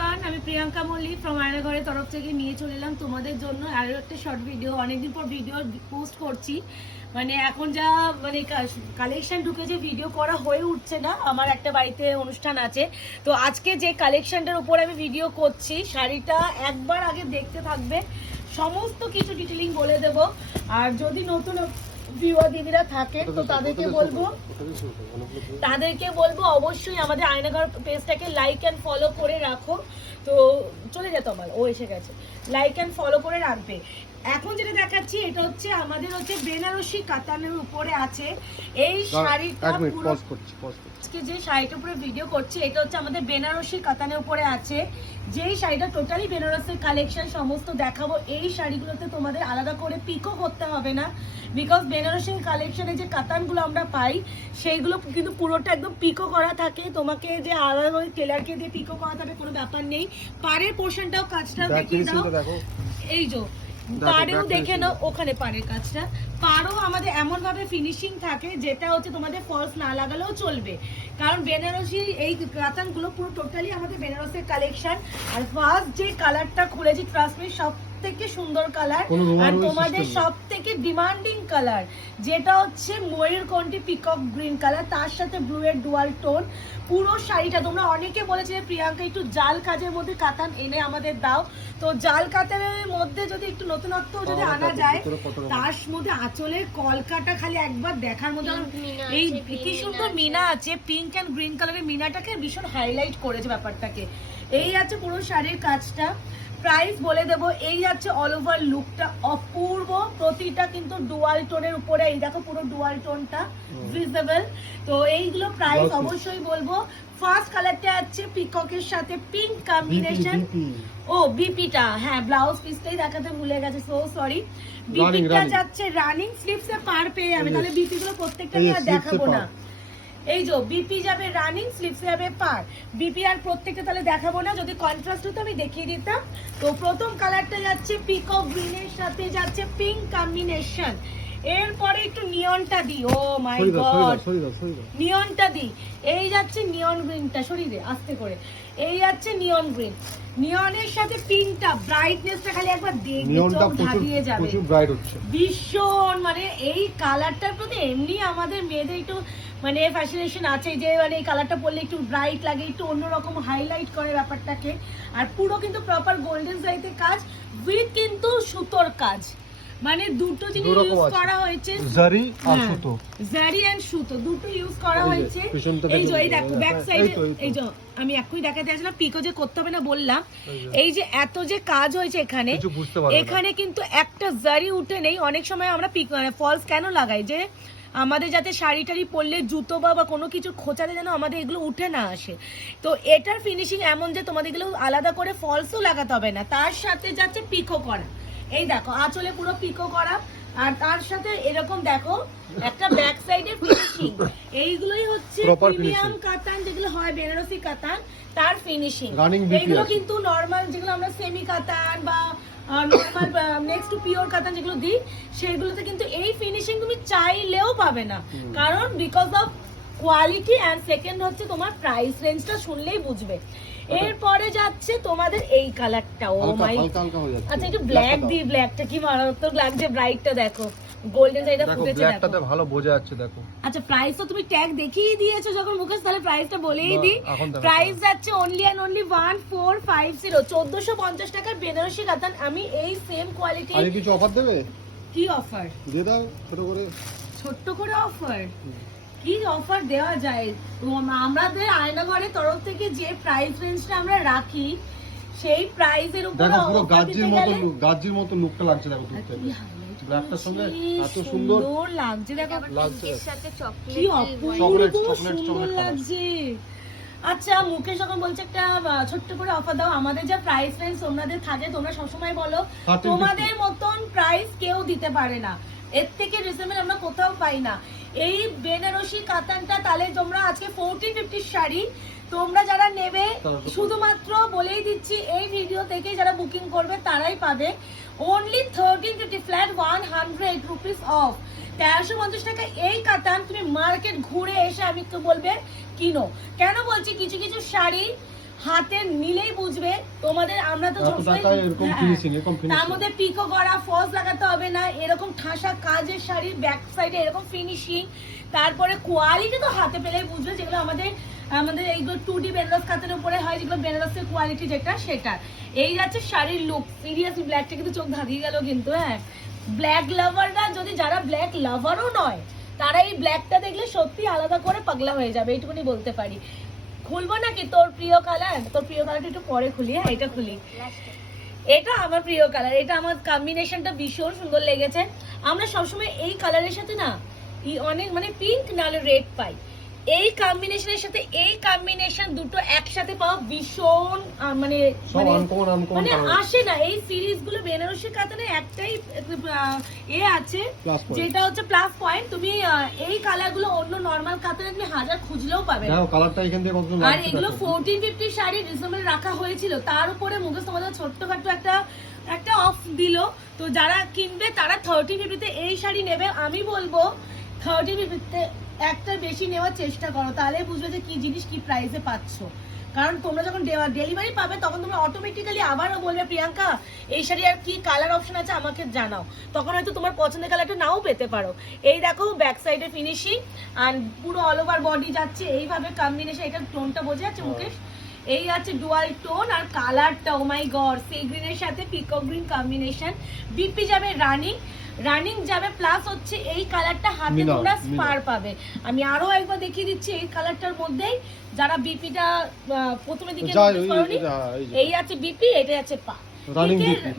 Everyone, আমি Priyanka Mallick from আয়নাঘরের তরফ থেকে নিয়ে চলে এলাম তোমাদের জন্য আরও একটা শর্ট ভিডিও। অনেকদিন পর ভিডিও পোস্ট করছি, মানে এখন যা মানে কালেকশন ঢুকেছে ভিডিও করা হয়ে উঠছে না। আমার একটা বাড়িতে অনুষ্ঠান আছে, তো আজকে যে কালেকশনটার উপর আমি ভিডিও করছি, শাড়িটা একবার আগে দেখতে থাকবে, সমস্ত কিছু ডিটেলিং বলে দেব। আর যদি নতুন ভিউয়ার দিদিরা থাকে তো তাদেরকে বলবো অবশ্যই আমাদের আয়নাঘর পেজটাকে লাইক অ্যান্ড ফলো করে রাখো। তো চলে যেত আমার, ও এসে গেছে, লাইক অ্যান্ড ফলো করে রাখবে। এখন যেটা দেখাচ্ছি এটা হচ্ছে আমাদের হচ্ছে বেনারসি কাতানের উপরে আছে এই শাড়িটা। আজকে যে শাড়িটার উপরে ভিডিও করছি এটা হচ্ছে আমাদের বেনারসি কাতানের উপরে আছে, যেই শাড়িটা টোটালি বেনারসের কালেকশন সমস্ত দেখাবো। এই শাড়িগুলোতে তোমাদের আলাদা করে পিকো করতে হবে না, বিকজ বেনারসি কালেকশনে যে কাতানগুলো আমরা পাই সেইগুলো কিন্তু পুরোটা একদম পিকো করা থাকে। তোমাকে যে আলাদা করে টেলারকে দিয়ে পিকো করা থাকে কোনো ব্যাপার নেই। পাড়ের পোর্শনটাও কাজটা দেখিয়ে দাও, এই যে পাড়েও দেখে নাও, ওখানে পাড়ের কাজটা। পাড়ও আমাদের এমন ভাবে ফিনিশিং থাকে যেটা হচ্ছে তোমাদের ফলস না লাগালেও চলবে, কারণ বেনারসি এই কাতানগুলো পুরো টোটালি আমাদের বেনারসের কালেকশন। আর ফার্স্ট যে কালারটা খুলেছি, ট্রাস্ট মি, সব থেকে সুন্দর কালার আর তোমাদের সব থেকে ডিমান্ডিং কালার, যেটা হচ্ছে ময়ূরকণ্ঠী পিকক গ্রিন কালার, তার সাথে ব্লু এর ডুয়াল টোন। পুরো শাড়িটা তোমরা অনেকে বলেছে প্রিয়াঙ্কা একটু জাল কাজের মধ্যে কাতান এনে আমাদের দাও, তো জাল কাতানের মধ্যে যদি একটু নতুনত্ব যদি আনা যায়, তার মধ্যে আঁচলের কলকাটা খালি একবার দেখার মধ্যে। এই কি সুন্দর মিনা আছে, পিঙ্ক অ্যান্ড গ্রিন কালারের মিনাটাকে ভীষণ হাইলাইট করেছে ব্যাপারটাকে। এই আছে পুরো শাড়ির কাজটা। প্রাইস বলে দেবো, এই যাচ্ছে অল ওভার লুকটা অপূর্ব, প্রতিটা কিন্তু ডুয়াল টোনের উপরে, এই দেখো পুরো ডুয়াল টোনটা ভিজিবল। তো এইগুলো প্রাইস অবশ্যই বলবো। ফার্স্ট কালারটা আছে পিককের সাথে পিঙ্ক কম্বিনেশন। ও বিপিটা, হ্যাঁ ব্লাউজ পিসটাই দেখাতে ভুলে গেছে, সো সরি। বিপিটা যাচ্ছে রানিং স্লিভসে পার পেয়ে যাবে, তাহলে বিপি গুলো প্রত্যেকটা আমি আর দেখাবো না। এই যে বিপি যাবে রানিং, স্লিভস যাবে পার, বিপি আর প্রত্যেকটা তাহলে দেখাবো না, যদি কন্ট্রাস্ট হতো আমি দেখিয়ে দিতাম। তো প্রথম কালারটা যাচ্ছে পিকক গ্রিনের সাথে যাচ্ছে পিঙ্ক কম্বিনেশন। এরপরে একটু নিয়নটা দিই, ও মাই গড নিয়নটা দিই। এই যাচ্ছে নিয়ন গ্রিনটা, সরিয়ে দে আস্তে করে। এই যাচ্ছে নিয়ন গ্রিন, নিয়নের সাথে পিঙ্কটা, ব্রাইটনেসটা খালি একবার দেখবে চোখ ধাঁধিয়ে যাবে, ভীষণ। মানে এই কালারটার প্রতি এমনি আমাদের মেয়েদের একটু মানে ফ্যাশনেশন আছে, যে মানে এই কালারটা পরলে একটু ব্রাইট লাগে, একটু অন্যরকম হাইলাইট করে ব্যাপারটাকে। আর পুরো কিন্তু প্রপার গোল্ডেন জারিতে কাজ, উইথ কিন্তু সুতোর কাজ, মানে দুটো জিনিস ইউজ করা হয়েছে, জারি আর সুতো, জারি এন্ড সুতো দুটো ইউজ করা হয়েছে। এই যে এই দেখো ব্যাক সাইডে, এই যে আমি এখনই দেখাতে আসলাম, পিকো যে করতে হবে না বললাম। এই যে এত যে কাজ হয়েছে এখানে, এখানে কিন্তু একটা জারি উঠে নেই। অনেক সময় আমরা ফলস কেন লাগাই, যে আমাদের যাতে শাড়ি টাড়ি পরলে জুতো বা কোনো কিছু খোঁচালে যেন আমাদের এগুলো উঠে না আসে। তো এটার ফিনিশিং এমন যে তোমাদের এগুলো আলাদা করে ফলসও লাগাতে হবে না, তার সাথে যাচ্ছে পিকো করা। এই দেখো আঁচলে পুরো পিকো করা, আর তার সাথে এরকম দেখো একটা ব্যাক সাইডের ফিনিশিং। এইগুলোই হচ্ছে প্রিমিয়াম কাতান, যেগুলো হয় বেনারসি কাতান, তার ফিনিশিং। এইগুলো কিন্তু নরমাল যেগুলো আমরা সেমি কাতান বা নরমাল নেক্সট টু পিওর কাতান যেগুলো দিই, সেগুলোতে কিন্তু এই ফিনিশিং তুমি চাইলেও পাবে না, কারণ because of quality and second হচ্ছে তোমার প্রাইস রেঞ্জটা শুনলেই বুঝবে। এরপরে যাচ্ছে তোমাদের এই কালারটা, ও মাই, আচ্ছা একটু ব্ল্যাক দি, ব্ল্যাকটা কি মারাত্মক লাগছে, ব্রাইটটা দেখো, গোল্ডেন সাইডটা ফুটেছে, ব্ল্যাকটাতে ভালো বোঝা যাচ্ছে দেখো। আচ্ছা প্রাইস তো তুমি ট্যাগ দেখিয়ে দিয়েছো যখন মুকেশ, তাহলে প্রাইসটা বলেই দি। প্রাইস যাচ্ছে অনলি এন্ড অনলি 1450, 1450 টাকার বেনারসি কাতান। আমি এই সেম কোয়ালিটি, আর কিছু অফার দেবে? কি অফার দিয়ে দাও, ছোট করে অফার, কি অফার দেওয়া যায়? আমাদের আয়নাঘরের তরফ থেকে যে প্রাইস রেঞ্জটা আমরা রাখি, সেই প্রাইসের উপরে পুরো গাজির মতো লুকটা লাগছে দেখো, ব্ল্যাকটার সঙ্গে এত সুন্দর লাগছে দেখো, এর সাথে চকলেট, কি অপূর্ব সুন্দর লাগছে। আচ্ছা মুকেশ যখন বলছে একটা ছোট্ট করে অফার দাও, আমাদের যা প্রাইস রেঞ্জ তোমাদের থাকে, তোমরা সবসময় বলো তোমাদের মতন প্রাইস কেউ দিতে পারে না, এর থেকে রিজনেবল আমরা কোথাও পাই না। এই বেনারসি কাতানটা তাহলে তোমরা আজকে 1450 শাড়ি তোমরা যারা নেবে, শুধুমাত্র বলেই দিচ্ছি এই ভিডিও থেকে যারা বুকিং করবে তারাই পাবে অনলি 1350 ফ্ল্যাট 100 রুপিস অফ। 1350 টাকা এই কাতান তুমি মার্কেট ঘুরে এসে আমি তো বলবে কিনো। কেন বলছি, কিছু কিছু শাড়ি হাতে নিলেই বুঝবে তোমাদের। আমরা তো তার মধ্যে পিকো করা, ফলস লাগাতে হবে না, এরকম ঠাসা কাজের শাড়ি, ব্যাক সাইডে এরকম ফিনিশিং, তারপরে কোয়ালিটি তো হাতে পেলেই বুঝবে, যেগুলো আমাদের এইগুলো 2D বেনারস কাতানের উপরে হয়, যেগুলো বেনারসের কোয়ালিটি যেটা সেটা। এই যাচ্ছে শাড়ির লুক। সিরিয়াসলি ব্ল্যাকটা কিন্তু চোখ ধাঁধিয়ে গেল কিন্তু। হ্যাঁ, ব্ল্যাক লাভাররা, যদি যারা ব্ল্যাক লাভারও নয়, তারা এই ব্ল্যাকটা দেখলে সত্যি আলাদা করে পাগলা হয়ে যাবে, এইটুকুনি বলতে পারি। খুলবো নাকি তোর প্রিয় কালার? তোর প্রিয় কালারটা একটু পরে খুলি। হ্যাঁ, এটা খুলি। এটা আমার প্রিয় কালার, এটা আমার কম্বিনেশনটা ভীষণ সুন্দর লেগেছে। আমরা সবসময় এই কালারের সাথে না অনেক মানে পিঙ্ক নাহলে রেড পাই, এই কম্বিনেশনের সাথে এই কম্বিনেশন দুটো একসাথে পাওয়া ভীষণ মানে মানে আসে না। এই সিরিজ গুলো বেনারসি কাতানে একটাই আছে, যেটা হচ্ছে প্লাস পয়েন্ট। তুমি এই কালার গুলো অন্য নরমাল কাতানে তুমি হাজার খুঁজলেও পাবে না। আর এগুলো 1450 শাড়ি রিজনেবল রাখা হয়েছিল, তার উপরে মুকেশ তোমাদের ছোট্টখাটো একটা অফ দিল। তো যারা কিনবে তারা 3050-তে এই শাড়ি নেবে। আমি বলবো 3050-তে একটা বেশি নেওয়ার চেষ্টা করো, তাহলে বুঝবে যে কি জিনিস কি প্রাইসে পাচ্ছ। কারণ তোমরা যখন ডেলিভারি পাবে তখন তোমরা অটোমেটিক্যালি আবারও বলবে প্রিয়াঙ্কা এই শাড়ি আর কি কালার অপশন আছে আমাকে জানাও, তখন হয়তো তোমার পছন্দের কালারটা নাও পেতে পারো। এই দেখো ব্যাক সাইডে ফিনিশিং আর পুরো অল ওভার বডি যাচ্ছে এইভাবে কম্বিনেশন। এটা টোনটা বোঝা যাচ্ছে মুকেশ? এই আছে ডুয়াল টোন আর কালারটা ও মাই গড, সি গ্রিনের সাথে পিকক গ্রিন কম্বিনেশন। বিপি যাবে রানিং যাবে, প্লাস হচ্ছে এই কালারটা হাতে তোমরা স্পার পাবে। আমি আরো একবার দেখিয়ে দিচ্ছি এই কালারটার মধ্যেই, যারা বিপিটা প্রথমে দিকে এই আছে বিপি, এটা আছে পা,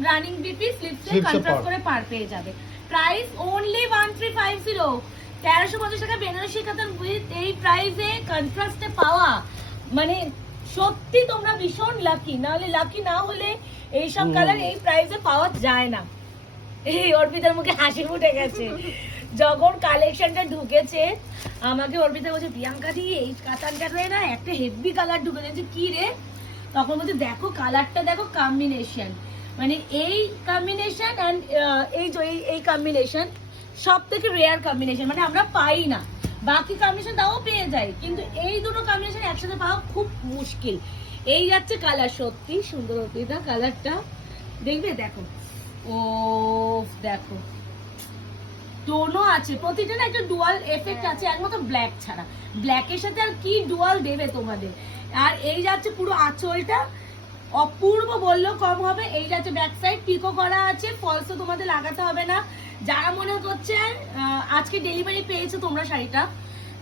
রানিং বিপি স্লিপসে কন্ট্রাস্ট করে পার পেয়ে যাবে। প্রাইস অনলি 1350, 1350 টাকা বেনারসি কাতান উইথ এই প্রাইসে কন্ট্রাস্টে পাওয়া মানে সত্যি তোমরা ভীষণ লাকি। নাহলে লাকি না হলে এইসব কালার এই প্রাইসে পাওয়া যায় না। এই অর্পিতার মুখে হাসি ফুটে গেছে যখন কালেকশনটা ঢুকেছে। আমাকে অর্পিতা বলছে প্রিয়াঙ্কা দি এই কাতানটাতে না একটা হেভি কালার ঢুকেছে, কি রে? তখন বলছে দেখো কালারটা দেখো, কম্বিনেশন মানে এই কম্বিনেশন অ্যান্ড এই কম্বিনেশন সব থেকে রেয়ার কম্বিনেশন, মানে আমরা পাই না। বাকি কম্বিনেশন তাও পেয়ে যাই, কিন্তু এই দুটো কম্বিনেশন একসাথে পাওয়া খুব মুশকিল। এই যাচ্ছে কালার, সত্যি সুন্দর অর্পিতা কালারটা দেখবে। দেখো ও দেখো টোনও আছে, প্রতিটা না একটা ডুয়াল এফেক্ট আছে, একমাত্র ব্ল্যাক ছাড়া। ব্ল্যাকের সাথে আর কি ডুয়াল দেবে তোমাদের। আর এই যাচ্ছে পুরো আঁচলটা অপূর্ব বললেও কম হবে। এই যাচ্ছে ব্যাক সাইড পিকো করা আছে, ফলসও তোমাদের লাগাতে হবে না। যারা মনে করছে আজকে ডেলিভারি পেয়েছো তোমরা শাড়িটা,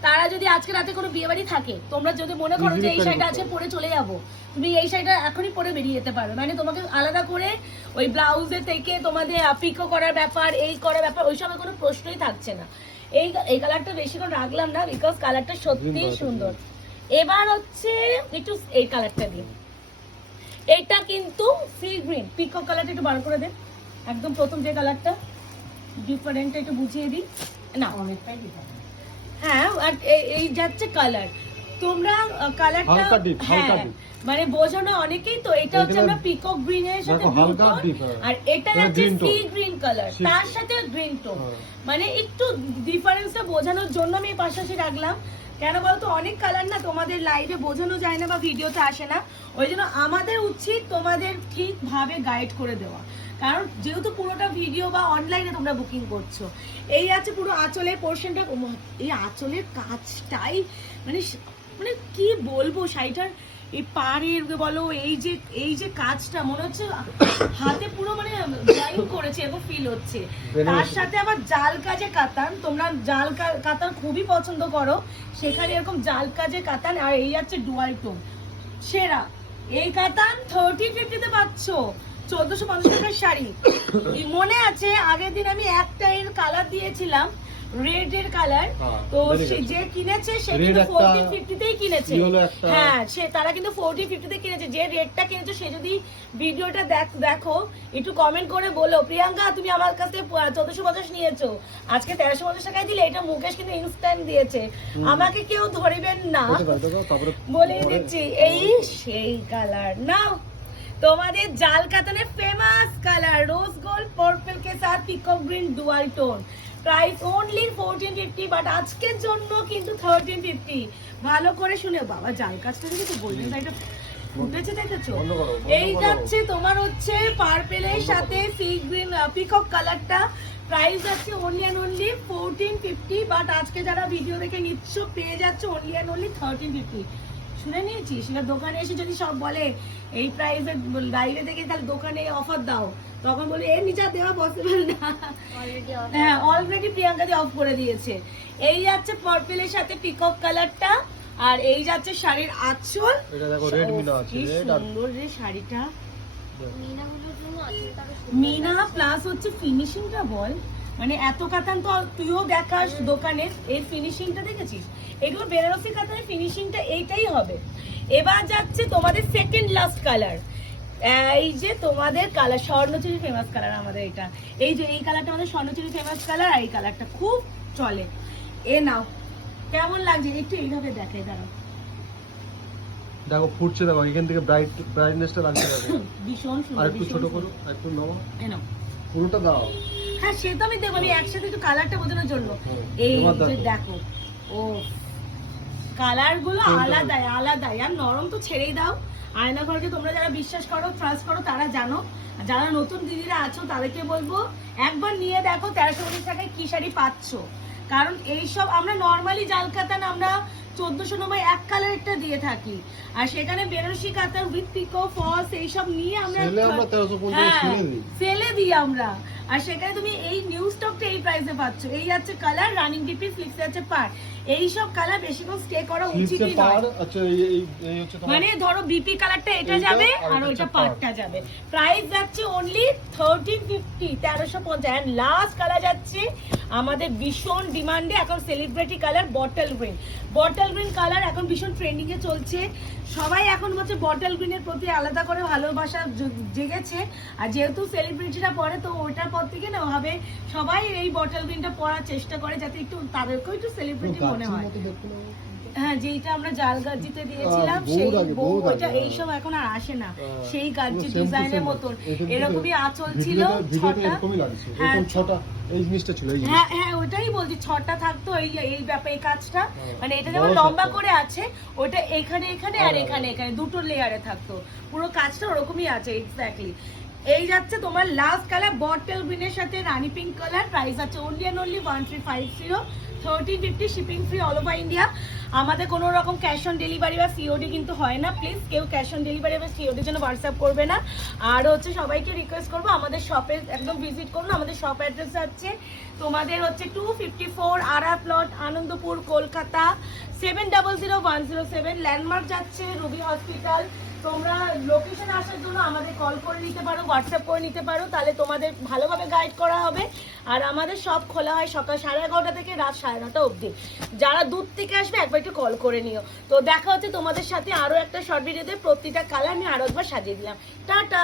তারা যদি আজকে রাতে কোনো বিয়ে বাড়ি থাকে, তোমরা যদি মনে করো যে এই শাড়িটা আজকে পরে চলে যাবো, তুমি এই শাড়িটা এখনই পরে বেরিয়ে যেতে পারো। মানে তোমাকে আলাদা করে ওই ব্লাউজের থেকে তোমাদের পিকো করার ব্যাপার, এই করার ব্যাপার, ওই সময় কোনো প্রশ্নই থাকছে না। এই কালারটা বেশিক্ষণ রাখলাম না, বিকজ কালারটা সত্যিই সুন্দর। এবার হচ্ছে একটু এই কালারটা দিই, এটা কিন্তু সি গ্রিন পিকক কালারটা একটু বার করে দেন। একদম প্রথম যে কালারটা ডিফারেন্ট, একটু বুঝিয়ে দিই না, অনেকটাই ডিফারেন্ট। হ্যাঁ, আর এই যাচ্ছে কালার, তোমরা কালারটা হ্যাঁ মানে বোঝানো অনেকেই তো। এটা হচ্ছে আমরা পিকক গ্রিন এর সাথে আর এটা যাচ্ছে সি গ্রিন কালার, তার সাথে গ্রিন টোন, মানে একটু ডিফারেন্সটা বোঝানোর জন্য আমি পাশাপাশি রাখলাম। কেন বলতো অনেক কালার না তোমাদের লাইভে বোঝানো যায় না বা ভিডিওতে আসে না, ওই জন্য আমাদের উচিত তোমাদের ঠিকভাবে গাইড করে দেওয়া। কারণ যেহেতু পুরোটা ভিডিও বা অনলাইনে তোমরা বুকিং করছো। এই আছে পুরো আঁচলের পোর্শনটা, এই আঁচলের কাজটাই মানে মানে কি বলবো, শাড়িটার এই পাড়ের বলো এই যে কাজটা মনে হচ্ছে হাতে পুরো মানে ড্রয়িং করেছে এবং ফিল হচ্ছে। তার সাথে আবার জাল কাজে কাতান, তোমরা জাল কাতান খুবই পছন্দ করো, সেখানে এরকম জাল কাজে কাতান। আর এই যাচ্ছে ডুয়াল টোন সেরা, এই কাতান 3050-তে পাচ্ছ 1450 টাকার শাড়ি। মনে আছে আগের দিন আমি একটা এর কালার দিয়েছিলাম, রেড এর কালার, তো যে কিনেছে সে কিন্তু 1450-তেই কিনেছে। হ্যাঁ, সে তারা কিন্তু 1450-তে কিনেছে। যে রেডটা কিনেছে সে যদি ভিডিওটা দেখো, একটু কমেন্ট করে বলো প্রিয়াঙ্কা তুমি আমার কাছে 1450 নিয়েছো, আজকে 1350 টাকায় দিলে। এটা মুকেশ কিন্তু ইনস্ট্যান্ট দিয়েছে, আমাকে কেউ ধরিবেন না বলে দিচ্ছি। এই সেই কালার না তোমাদের জাল কাতানের famous colour, rose gold purple কে সাথ peacock green dual tone. Price only 1450, but আজকের জন্য কিন্তু 1350। ভালো করে শুনে বাবা, জাল কাজটা কিন্তু গোল্ডেন সাইডটা ফুটেছে দেখেছো? বন্ধ করো, বন্ধ এই করো। যাচ্ছে তোমার হচ্ছে পার্পেলের সাথে সি গ্রিন পিকক কালারটা, প্রাইস আছে অনলি অ্যান্ড অনলি 1450, বাট আজকে যারা ভিডিও দেখে নিচ্ছ পেয়ে যাচ্ছে অনলি অ্যান্ড অনলি 1350। শুনে নিয়েছিস? এবার দোকানে এসে যদি সব বলে এই প্রাইসে লাইভে দেখে, তাহলে দোকানে অফার দাও, তখন বলি এর নিচে আর দেওয়া পসিবল না। হ্যাঁ, অলরেডি প্রিয়াঙ্কা দি অফ করে দিয়েছে। এই যাচ্ছে পার্পেলের সাথে পিকক কালারটা, আর এই যাচ্ছে শাড়ির আঁচল। এটা দেখো রেড মিনা আছে, কি রেড আর সুন্দর রে শাড়িটা, মিনাগুলোর জন্য আছে তার মিনা প্লাস হচ্ছে ফিনিশিংটা বল, মানে এত কাতান তো তুইও দেখাস দোকানে, এর ফিনিশিংটা দেখেছিস? এগুলো বেনারসি কাতানের ফিনিশিংটা এইটাই হবে। এবার যাচ্ছে তোমাদের সেকেন্ড লাস্ট কালার, এই যে তোমাদের কালার স্বর্ণচুরি ফেমাস কালার আমাদের এটা, এই যে এই কালারটা আমাদের স্বর্ণচুরি ফেমাস কালার, আর এই কালারটা খুব চলে। এ নাও, কেমন লাগছে একটু এইভাবে দেখাই, দাঁড়াও। দেখো ফুটছে, দেখো এখান থেকে ব্রাইটনেসটা লাগছে দেখো। ভীষণ আর সুন্দর, একটু ভীষণ ছোট সুন্দর। করো, আর একটু নাও, এ নাও। পুরোটা দাও। হ্যাঁ সে তো আমি দেবো, আমি একসাথে একটু কালারটা বোঝানোর জন্য। হুম, এই এবার যে দেখো। দেখো, ও কালার গুলো কোনটা? আলাদাই আলাদাই, আর নরম তো ছেড়েই দাও। আয়নাঘরকে তোমরা যারা বিশ্বাস করো, ট্রাস্ট করো, তারা জানো। আর যারা নতুন দিদিরা আছো তাদেরকে বলবো একবার নিয়ে দেখো 1319 টাকায় কি শাড়ি পাচ্ছ। কারণ এইসব আমরা নর্মালি জাল কাতান আমরা 1490 এক কালারেরটা দিয়ে থাকি, আর সেখানে বেনারসি কাতান উইথ পিকো ফলস এইসব নিয়ে আমরা সেলে আমরা 1350 হ্যাঁ, সেলে দিই। সেলে দিই আমরা। আর সেখানে তুমি এই নিউ স্টকটা এই প্রাইসে পাচ্ছ। এই আছে কালার, রানিং ডিপি, স্লিপসে আছে পার। এই সব কালার বেশিক্ষণ স্টে করা উচিতই স্লিপসে নয়। পার, আচ্ছা এই হচ্ছে তোমার মানে ধরো বিপি কালারটা এটা এইটা, যাবে, আর আর এটা ওইটা হচ্ছে পার্টটা যাবে। প্রাইস যাচ্ছে অনলি 1350, 1350। এন্ড লাস্ট কালার যাচ্ছে আমাদের ভীষণ ডিমান্ডে এখন celebrity colour, bottle green. Bottle green colour এখন ভীষণ ট্রেন্ডিং এ চলছে, সবাই এখন হচ্ছে বটল গ্রিনের প্রতি আলাদা করে ভালোবাসা জেগেছে। আর যেহেতু সেলিব্রিটিরা পরে, তো ওইটার পর থেকে না ভাবে সবাই এই বটল গ্রিনটা পরার চেষ্টা করে, যাতে একটু তাদেরকেও একটু সেলিব্রিটি মনে হয়। হ্যাঁ, যেটা আমরা জাল গাজিতে দিয়েছিলাম সেই বউ, ওইটা এইসব এখন আর আসে না, সেই গাজি ডিজাইনের মতন এরকমই আঁচল ছিল, ছটা। এরকমই লাগছে, হ্যাঁ, এরকম ছটা এই জিনিসটা ছিল, এই হ্যাঁ হ্যাঁ ওইটাই বলছি, ছটা থাকতো এই এই ব্যাপারে এই কাজটা, মানে এটা যেমন বড় লম্বা থাকতো। করে আছে, ওইটা এখানে এখানে আর এখানে এখানে দুটো লেয়ারে থাকতো, পুরো কাজটা ওরকমই আছে এক্স্যাক্টলি। এই যাচ্ছে তোমার লাস্ট কালার বটল গ্রিনের সাথে রানী পিঙ্ক কালার, প্রাইস আছে only and only 1350, 1350, shipping free all over India. আমাদের কোনো রকম ক্যাশ অন ডেলিভারি বা সিওডি কিন্তু হয় না, প্লিজ কেউ ক্যাশ অন ডেলিভারি বা সিওডির জন্য হোয়াটসঅ্যাপ করবে না। আর হচ্ছে সবাইকে রিকোয়েস্ট করবো আমাদের শপে একদম ভিজিট করুন। আমাদের শপ অ্যাড্রেস আছে তোমাদের হচ্ছে 254 আরা প্লট, আনন্দপুর, কলকাতা 700107। ল্যান্ডমার্ক যাচ্ছে রুবি হসপিটাল। তোমরা লোকেশন আসার জন্য আমাদের কল করে নিতে পারো, হোয়াটসঅ্যাপ করে নিতে পারো, তাহলে তোমাদের ভালোভাবে গাইড করা হবে। আর আমাদের সব খোলা হয় সকাল 11:30 থেকে রাত 9:30 অবধি। যারা দূর থেকে আসবে একবার একটু কল করে নিও। তো দেখা হচ্ছে তোমাদের সাথে আরো একটা শর্ট ভিডিওতে, প্রতিটা কালার আমি আরো একবার সাজিয়ে দিলাম। টাটা।